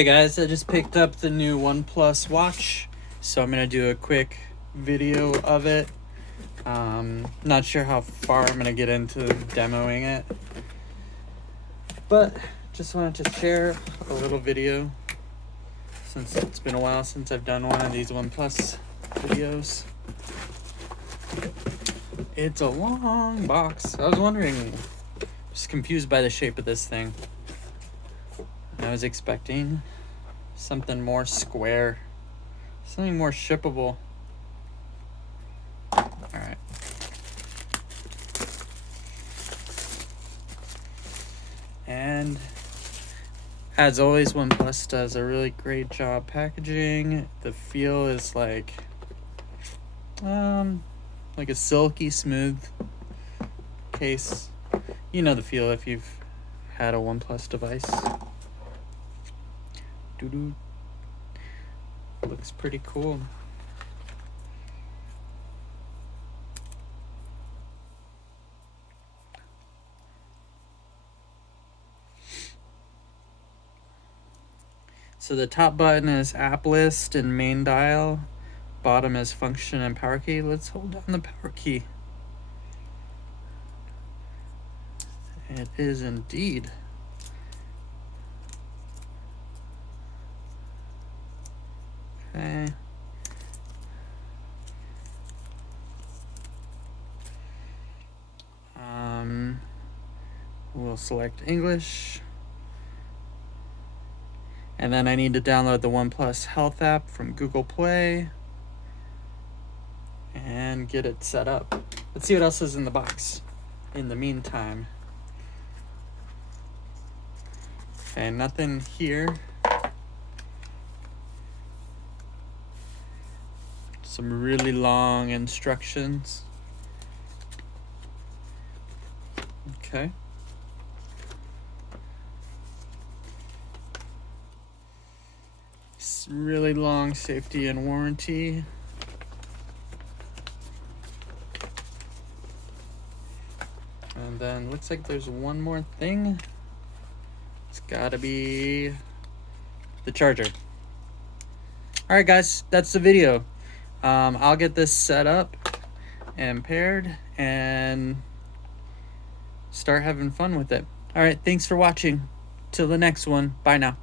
Hey guys, I just picked up the new OnePlus watch, so I'm gonna do a quick video of it. Not sure how far I'm gonna get into demoing it, but just wanted to share a little video since it's been a while since I've done one of these OnePlus videos. It's a long box. I was wondering, just confused by the shape of this thing. I was expecting something more square, something more shippable. All right. And as always, OnePlus does a really great job packaging. The feel is like a silky smooth case. You know the feel if you've had a OnePlus device. Doo-doo. Looks pretty cool. So the top button is app list and main dial. Bottom is function and power key. Let's hold down the power key. It is indeed. Okay. We'll select English. And then I need to download the OnePlus Health app from Google Play and get it set up. Let's see what else is in the box in the meantime. Okay, nothing here. Some really long instructions. Okay. Really long safety and warranty. And then looks like there's one more thing. It's gotta be the charger. All right, guys, that's the video. I'll get this set up and paired and start having fun with it. All right, thanks for watching. Till the next one. Bye now.